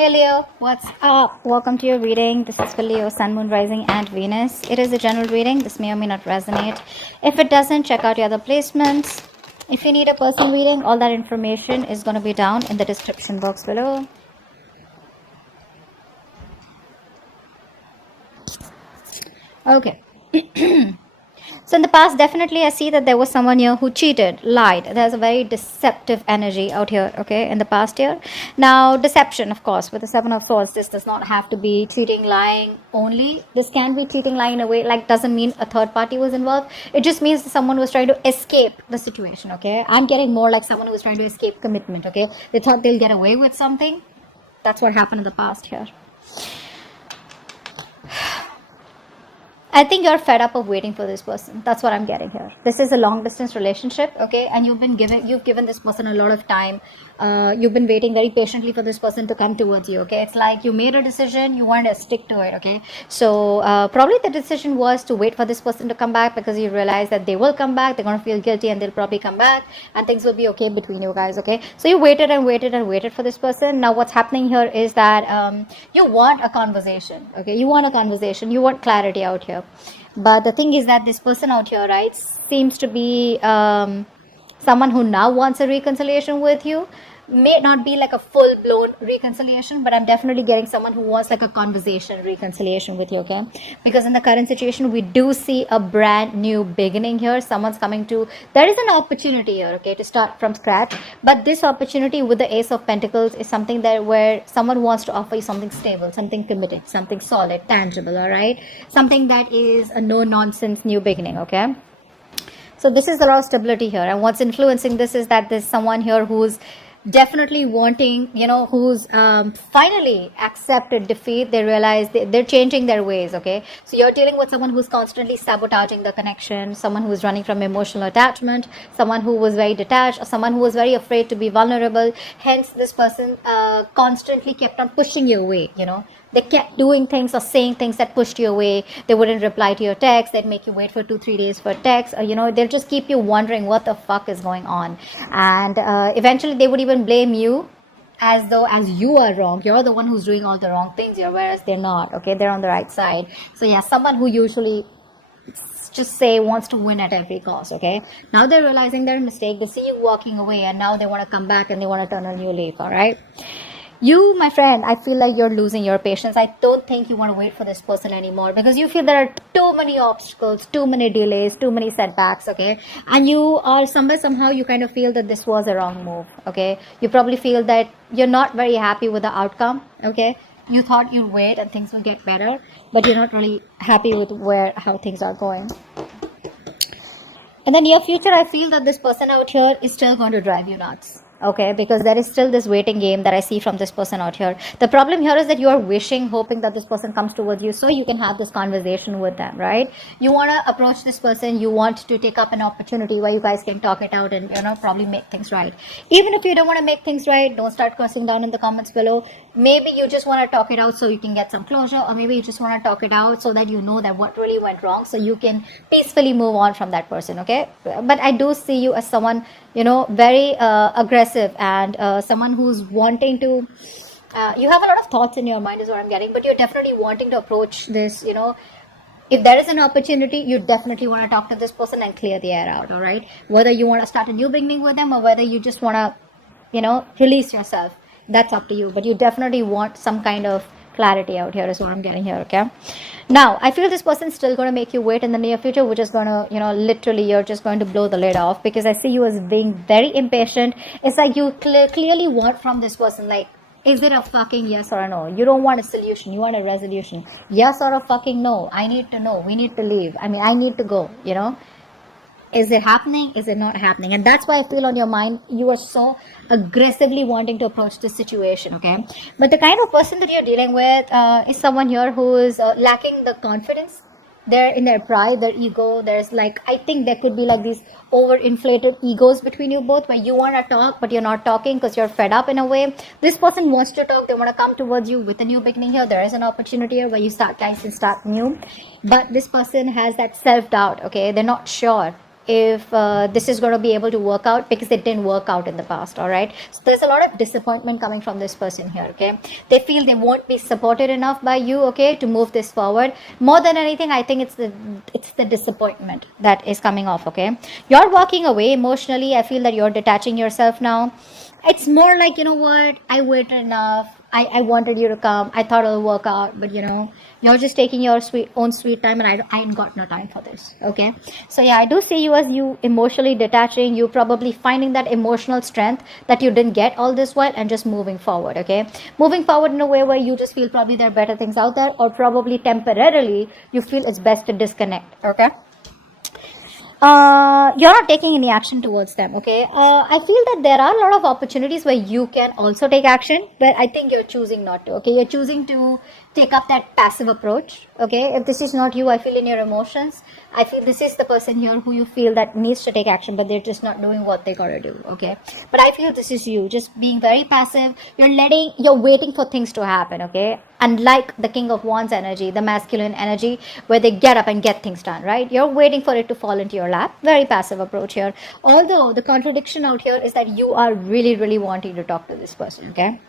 Hey Leo, what's up? Welcome to your reading. This is for Leo, Sun, Moon, Rising, and Venus. It is a general reading. This may or may not resonate. If it doesn't, check out your other placements. If you need a personal reading, all that information is going to be down in the description box below. Okay. So in the past, definitely I see that there was someone here who cheated, lied. There's a very deceptive energy out here, okay, in the past year. Now, deception, of course, with the Seven of Swords, this does not have to be cheating, lying only. This can be cheating, lying in a way, like doesn't mean a third party was involved. It just means someone was trying to escape the situation, okay. I'm getting more like someone who was trying to escape commitment, okay. They thought they'll get away with something. That's what happened in the past here. I think you're fed up of waiting for this person. That's what I'm getting here. This is a long distance relationship, okay? And you've given this person a lot of time. You've been waiting very patiently for this person to come towards you, okay? It's like you made a decision, you wanted to stick to it, okay? So probably the decision was to wait for this person to come back because you realize that they will come back. They're going to feel guilty and they'll probably come back and things will be okay between you guys, okay? So you waited and waited and waited for this person. Now what's happening here is that you want a conversation, okay? You want a conversation. You want clarity out here. But the thing is that this person out here, right, seems to be someone who now wants a reconciliation with you. May not be like a full-blown reconciliation, but I'm definitely getting someone who wants like a conversation reconciliation with you, okay? Because in the current situation, we do see a brand new beginning here. Someone's coming to, there is an opportunity here, okay, to start from scratch. But this opportunity with the Ace of Pentacles is something that where someone wants to offer you something stable, something committed, something solid, tangible, all right? Something that is a no-nonsense new beginning, okay? So this is the raw stability here. And what's influencing this is that there's someone here who's definitely wanting, who's finally accepted defeat. They realize they're changing their ways, okay? So you're dealing with someone who's constantly sabotaging the connection, someone who's running from emotional attachment, someone who was very detached, or someone who was very afraid to be vulnerable. Hence, this person constantly kept on pushing you away, They kept doing things or saying things that pushed you away. They wouldn't reply to your text. They'd make you wait for 2-3 days for text. Or, they'll just keep you wondering what the fuck is going on. And eventually they would even blame you as though as you are wrong. You're the one who's doing all the wrong things. Whereas they're not, okay? They're on the right side. So yeah, someone who usually just say wants to win at every cost, okay? Now they're realizing their mistake. They see you walking away and now they want to come back and they want to turn a new leaf, all right? You, my friend, I feel like you're losing your patience. I don't think you want to wait for this person anymore because you feel there are too many obstacles, too many delays, too many setbacks, okay? And you are somehow you kind of feel that this was a wrong move, okay? You probably feel that you're not very happy with the outcome, okay? You thought you'd wait and things will get better, but you're not really happy with how things are going. In the near future, I feel that this person out here is still going to drive you nuts. Okay, because there is still this waiting game that I see from this person out here. The problem here is that you are hoping that this person comes towards you so you can have this conversation with them, right? You want to approach this person. You want to take up an opportunity where you guys can talk it out and, probably make things right. Even if you don't want to make things right, don't start cursing down in the comments below. Maybe you just want to talk it out so you can get some closure, or maybe you just want to talk it out so that you know that what really went wrong so you can peacefully move on from that person, okay? But I do see you as someone, very aggressive and someone who's wanting to you have a lot of thoughts in your mind is what I'm getting, but you're definitely wanting to approach this, if there is an opportunity, you definitely want to talk to this person and clear the air out, all right? Whether you want to start a new beginning with them or whether you just want to, release yourself, that's up to you. But you definitely want some kind of clarity out here is what I'm getting here, okay? Now, I feel this person's still going to make you wait in the near future, which is going to, literally, you're just going to blow the lid off because I see you as being very impatient. It's like you clearly want from this person, like, is it a fucking yes or a no? You don't want a solution. You want a resolution. Yes or a fucking no. I need to know. We need to leave. I mean, I need to go, Is it happening? Is it not happening? And that's why I feel on your mind, you are so aggressively wanting to approach this situation, okay? But the kind of person that you're dealing with is someone here who is lacking the confidence. They're in their pride, their ego. There's like, I think there could be like these overinflated egos between you both where you want to talk, but you're not talking because you're fed up in a way. This person wants to talk. They want to come towards you with a new beginning here. There is an opportunity here where you start guys and start new. But this person has that self-doubt, okay? They're not sure if this is going to be able to work out, because it didn't work out in the past. All right, so there's a lot of disappointment coming from this person here. Okay, they feel they won't be supported enough by you, okay, to move this forward. More than anything, I think it's the disappointment that is coming off. Okay, you're walking away emotionally. I feel that you're detaching yourself now. It's more like, you know what, I waited enough. I wanted you to come. I thought it'll work out, but you're just taking your own sweet time, and I ain't got no time for this. Okay, so yeah, I do see you as you emotionally detaching. You probably finding that emotional strength that you didn't get all this while, and just moving forward. Okay, moving forward in a way where you just feel probably there are better things out there, or probably temporarily you feel it's best to disconnect. Okay, you're not taking any action towards them. Okay, I feel that there are a lot of opportunities where you can also take action, but I think you're choosing not to. Okay, you're choosing to take up that passive approach. Okay, if this is not you, I feel in your emotions, I feel this is the person here who you feel that needs to take action, but they're just not doing what they gotta do. Okay, but I feel this is you just being very passive. You're waiting for things to happen. Okay, unlike the King of Wands energy, the masculine energy, where they get up and get things done, right? You're waiting for it to fall into your lap. Very passive approach here. Although the contradiction out here is that you are really, really wanting to talk to this person. Okay,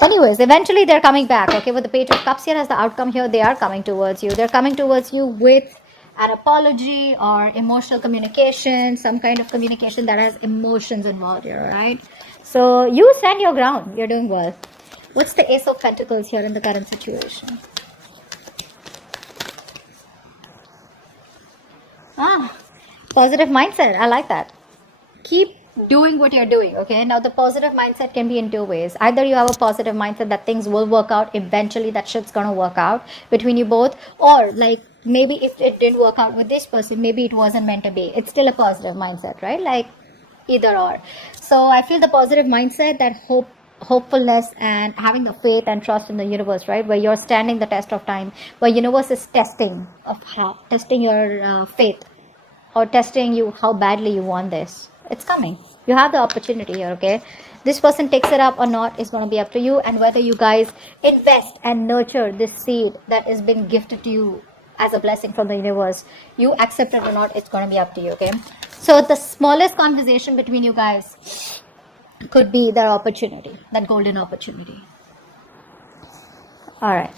anyways, eventually they're coming back. Okay, with the Page of Cups here as the outcome here, they are coming towards you. They're coming towards you with an apology or emotional communication, some kind of communication that has emotions involved here, right? So you stand your ground. You're doing well. What's the Ace of Pentacles here in the current situation? Positive mindset. I like that. Keep doing what you're doing. Okay, now the positive mindset can be in two ways. Either you have a positive mindset that things will work out eventually, that shit's gonna work out between you both, or like maybe if it didn't work out with this person, maybe it wasn't meant to be. It's still a positive mindset, right? Like either or. So I feel the positive mindset, that hopefulness and having the faith and trust in the universe, right, where you're standing the test of time, where universe is testing your faith, or testing you how badly you want this. It's coming. You have the opportunity here. Okay, this person takes it up or not is going to be up to you, and whether you guys invest and nurture this seed that is being gifted to you as a blessing from the universe, you accept it or not, it's going to be up to you. Okay, so the smallest conversation between you guys could be that opportunity, that golden opportunity. All right,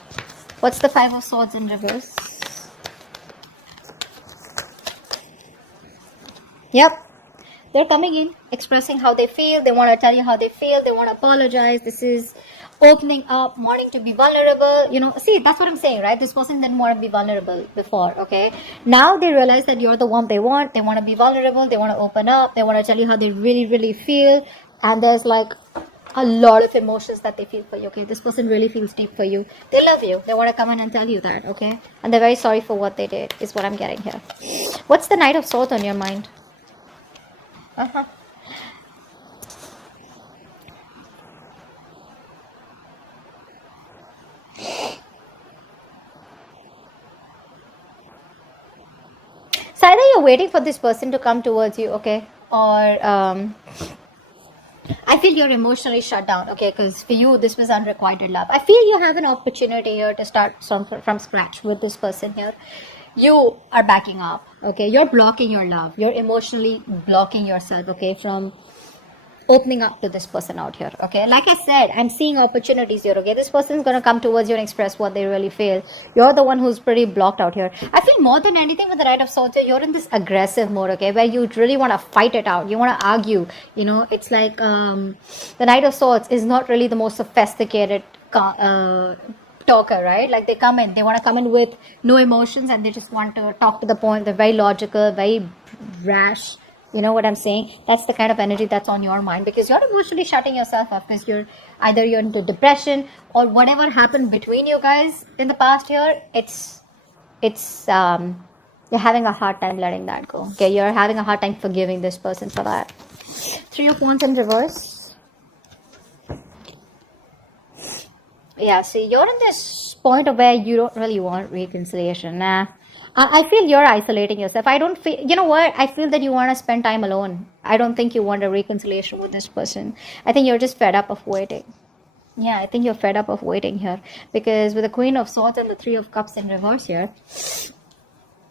what's the Five of Swords in reverse? Yep, they're coming in, expressing how they feel. They want to tell you how they feel. They want to apologize. This is opening up, wanting to be vulnerable. See, that's what I'm saying, right? This person didn't want to be vulnerable before. Okay, now they realize that you're the one they want. They want to be vulnerable. They want to open up. They want to tell you how they really, really feel. And there's like a lot of emotions that they feel for you. Okay, this person really feels deep for you. They love you. They want to come in and tell you that. Okay, and they're very sorry for what they did, is what I'm getting here. What's the Knight of Swords on your mind? So either you're waiting for this person to come towards you, okay, or I feel you're emotionally shut down, okay, because for you this was unrequited love. I feel you have an opportunity here to start from scratch with this person here. You are backing up, okay, you're blocking your love, you're emotionally blocking yourself, okay, from opening up to this person out here. Okay, like I said, I'm seeing opportunities here. Okay, this person is going to come towards you and express what they really feel. You're the one who's pretty blocked out here. I feel more than anything with the Knight of Swords, you're in this aggressive mode, okay, where you really want to fight it out, you want to argue. It's like the Knight of Swords is not really the most sophisticated talker, right? Like they want to come in with no emotions, and they just want to talk to the point. They're very logical, very rash. You know what I'm saying? That's the kind of energy that's on your mind, because you're emotionally shutting yourself up, because you're into depression, or whatever happened between you guys in the past year. You're having a hard time letting that go. Okay, you're having a hard time forgiving this person for that. Three of Wands in reverse. Yeah, see, you're in this point of where you don't really want reconciliation. Nah. I feel you're isolating yourself. I don't feel, you know what? I feel that you want to spend time alone. I don't think you want a reconciliation with this person. I think you're just fed up of waiting. Yeah, I think you're fed up of waiting here. Because with the Queen of Swords and the Three of Cups in reverse here,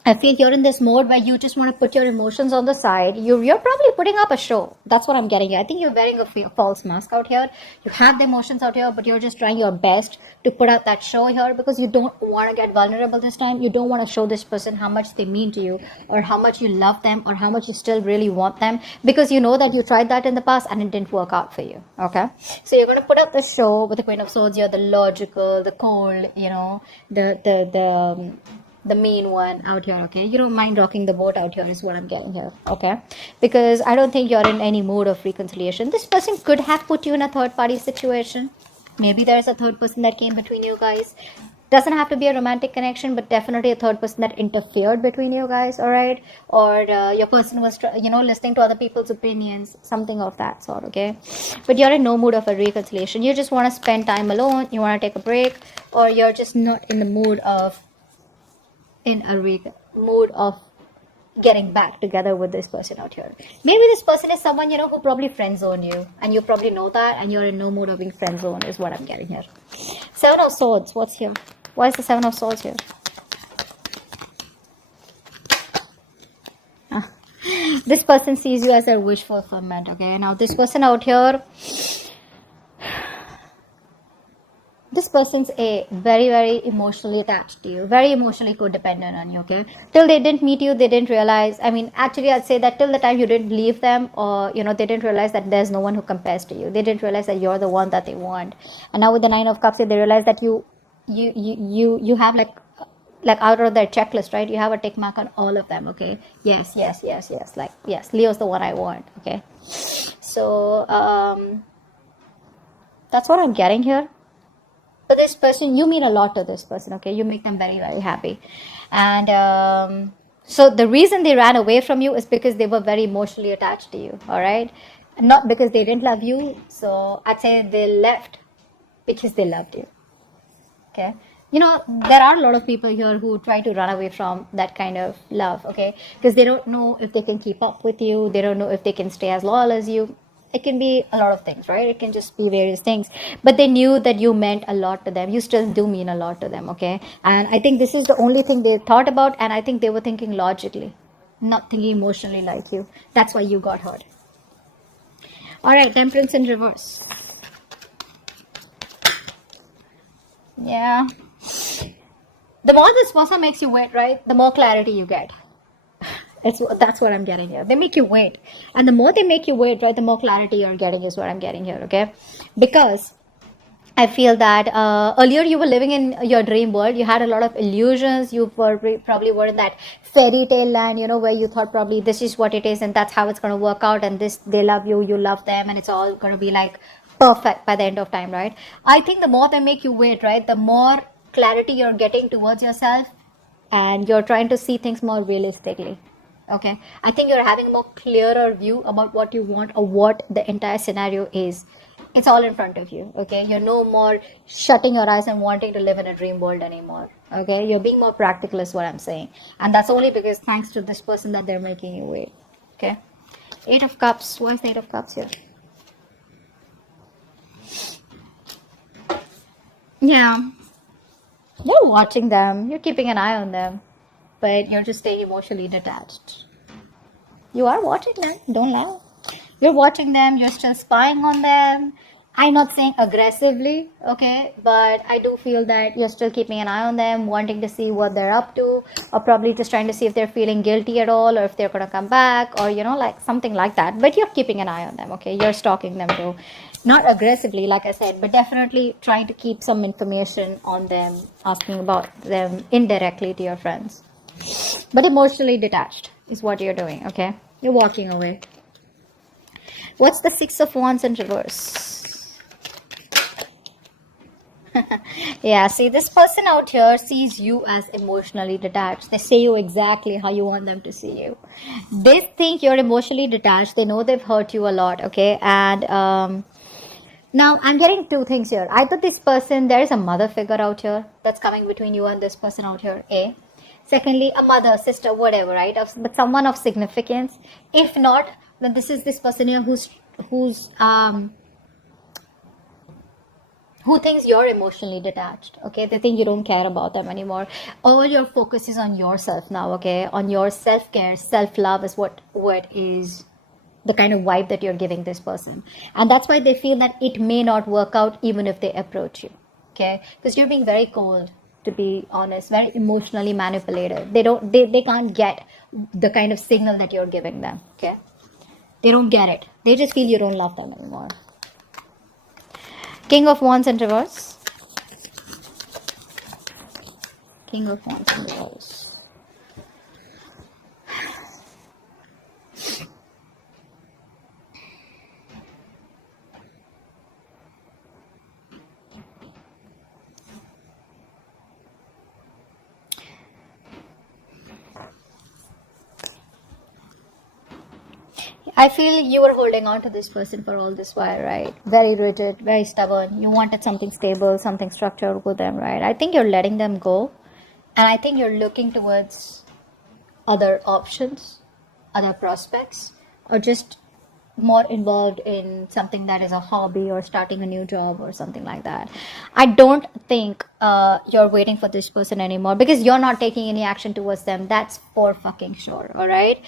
I feel you're in this mode where you just want to put your emotions on the side. You're probably putting up a show. That's what I'm getting here. I think you're wearing a false mask out here. You have the emotions out here, but you're just trying your best to put out that show here because you don't want to get vulnerable this time. You don't want to show this person how much they mean to you or how much you love them or how much you still really want them, because you know that you tried that in the past and it didn't work out for you. Okay? So you're going to put up the show with the Queen of Swords here, the logical, the cold, the mean one out here. Okay, you don't mind rocking the boat out here is what I'm getting here. Okay, because I don't think you're in any mood of reconciliation. This person could have put you in a third party situation. Maybe there's a third person that came between you guys. Doesn't have to be a romantic connection, but definitely a third person that interfered between you guys. All right, or your person was listening to other people's opinions, something of that sort. Okay, but you're in no mood of a reconciliation. You just want to spend time alone, you want to take a break, or you're just not in the mood of getting back together with this person out here. Maybe this person is someone who probably friend zone you, and you probably know that, and you're in no mood of being friend zoned is what I'm getting here. Seven of Swords, what's here? Why is the Seven of Swords here? This person sees you as a wish fulfillment. Okay, now this person out here, this person's very emotionally attached to you, very emotionally codependent on you. Okay, till they didn't meet you, they didn't realize, actually I'd say that till the time you didn't leave them, or they didn't realize that there's no one who compares to you. They didn't realize that you're the one that they want. And now with the Nine of Cups, they realize that you have like out of their checklist, right? You have a tick mark on all of them. Okay, yes, like yes, Leo's the one I want. Okay, so that's what I'm getting here. But this person, you mean a lot to this person. Okay, you make them very happy. And so the reason they ran away from you is because they were very emotionally attached to you. All right, not because they didn't love you. So I'd say they left because they loved you. Okay, there are a lot of people here who try to run away from that kind of love. Okay, because they don't know if they can keep up with you, they don't know if they can stay as loyal as you. It can be a lot of things, right? It can just be various things, but they knew that you meant a lot to them. You still do mean a lot to them. Okay, and I think this is the only thing they thought about, and I think they were thinking logically, not thinking emotionally like you. That's why you got hurt. All right, Temperance in reverse. Yeah, the more this person makes you wait, right, the more clarity you get. That's what I'm getting here. They make you wait, and the more they make you wait, right, the more clarity you're getting is what I'm getting here. Okay, because I feel that earlier you were living in your dream world. You had a lot of illusions. You probably were in that fairy tale land, where you thought probably this is what it is and that's how it's going to work out, and this, they love you, you love them, and it's all going to be like perfect by the end of time, right? I think the more they make you wait, right, the more clarity you're getting towards yourself, and you're trying to see things more realistically. Okay, I think you're having a more clearer view about what you want or what the entire scenario is. It's all in front of you. Okay, you're no more shutting your eyes and wanting to live in a dream world anymore. Okay, you're being more practical is what I'm saying, and that's only because thanks to this person that they're making you wait. Okay, Eight of Cups. Why is the Eight of Cups here? Yeah, you're watching them, you're keeping an eye on them, but you're just staying emotionally detached. You are watching them, don't lie. You're watching them, you're still spying on them. I'm not saying aggressively, okay, but I do feel that you're still keeping an eye on them, wanting to see what they're up to, or probably just trying to see if they're feeling guilty at all, or if they're going to come back, or like something like that. But you're keeping an eye on them. Okay, you're stalking them too, not aggressively like I said, but definitely trying to keep some information on them, asking about them indirectly to your friends, but emotionally detached is what you're doing. Okay, you're walking away. What's the Six of Wands in reverse? Yeah, see, this person out here sees you as emotionally detached. They say you exactly how you want them to see you. They think you're emotionally detached. They know they've hurt you a lot. Okay, and now I'm getting two things here. Either this person, there is a mother figure out here that's coming between you and this person out here. A. Secondly, a mother, sister, whatever, right? But someone of significance. If not, then this is this person here who's who thinks you're emotionally detached. Okay, they think you don't care about them anymore. All your focus is on yourself now. Okay, on your self-care, self-love is what is the kind of vibe that you're giving this person, and that's why they feel that it may not work out even if they approach you. Okay, because you're being very cold, to be honest, very emotionally manipulated. They can't get the kind of signal that you're giving them. Okay, they don't get it. They just feel you don't love them anymore. King of Wands in reverse. King of Wands in reverse. I feel you were holding on to this person for all this while, right? Very rigid, very stubborn. You wanted something stable, something structured with them, right? I think you're letting them go. And I think you're looking towards other options, other prospects, or just more involved in something that is a hobby or starting a new job or something like that. I don't think you're waiting for this person anymore because you're not taking any action towards them. That's for fucking sure, all right?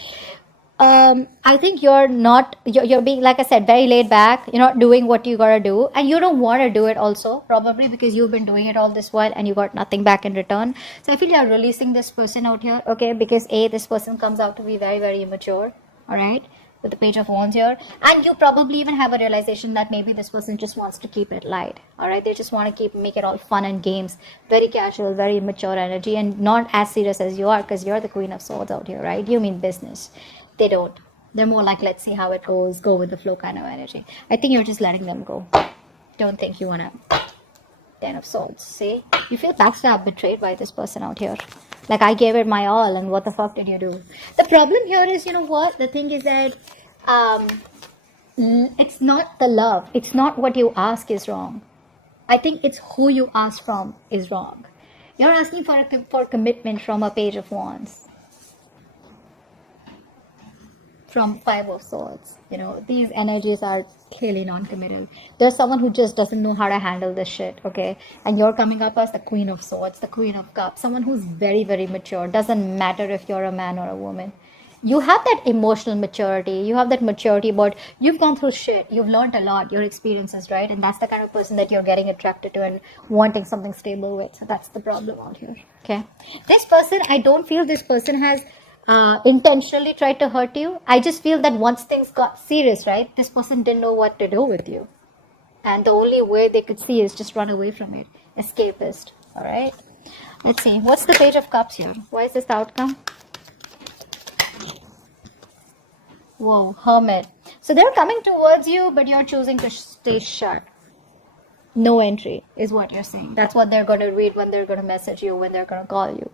I think you're being, like I said, very laid back. You're not doing what you gotta do, and you don't want to do it also, probably because you've been doing it all this while and you got nothing back in return. So I feel you're releasing this person out here, okay? Because this person comes out to be very, very immature, all right? With the Page of Wands here, and you probably even have a realization that maybe this person just wants to keep it light, all right? They just want to make it all fun and games, very casual, very immature energy, and not as serious as you are, because you're the Queen of Swords out here, right? You mean business. They don't. They're more like, let's see how it goes, go with the flow kind of energy. I think you're just letting them go. Don't think you want to. Ten of Swords. See? You feel backstabbed, betrayed by this person out here. Like, I gave it my all, and what the fuck did you do? The problem here is, you know what? The thing is that it's not the love. It's not what you ask is wrong. I think it's who you ask from is wrong. You're asking for commitment from a Page of Wands. From Five of Swords. You know, these energies are clearly non-committal. There's someone who just doesn't know how to handle this shit, okay? And you're coming up as the Queen of Swords, the Queen of Cups, someone who's very, very mature. Doesn't matter if you're a man or a woman. You have that emotional maturity. You have that maturity, but you've gone through shit. You've learned a lot, your experiences, right? And that's the kind of person that you're getting attracted to and wanting something stable with. So that's the problem out here, okay? This person, I don't feel this person has intentionally tried to hurt you. I just feel that once things got serious, right, this person didn't know what to do with you, and the only way they could see is just run away from it. Escapist. All right, let's see what's the Page of Cups here. Why is this the outcome? Whoa, Hermit. So they're coming towards you, but you're choosing to stay shut. No entry is what you're saying. That's what they're going to read when they're going to message you, when they're going to call you.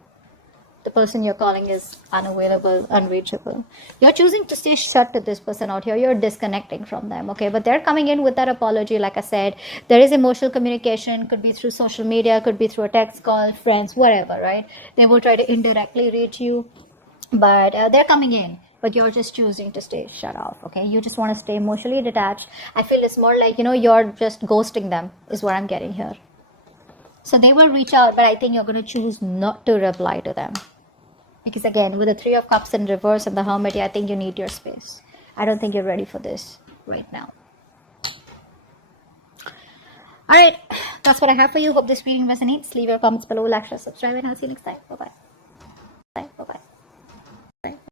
The person you're calling is unavailable, unreachable. You're choosing to stay shut to this person out here. You're disconnecting from them, okay? But they're coming in with that apology. Like I said, there is emotional communication. Could be through social media, could be through a text call, friends, whatever, right? They will try to indirectly reach you, but they're coming in. But you're just choosing to stay shut off, okay? You just want to stay emotionally detached. I feel it's more like, you know, you're just ghosting them is what I'm getting here. So they will reach out, but I think you're going to choose not to reply to them. Because again, with the Three of Cups in reverse and the Hermit, I think you need your space. I don't think you're ready for this right now. Alright, that's what I have for you. Hope this reading resonates. Leave your comments below, like, share, subscribe, and I'll see you next time. Bye-bye.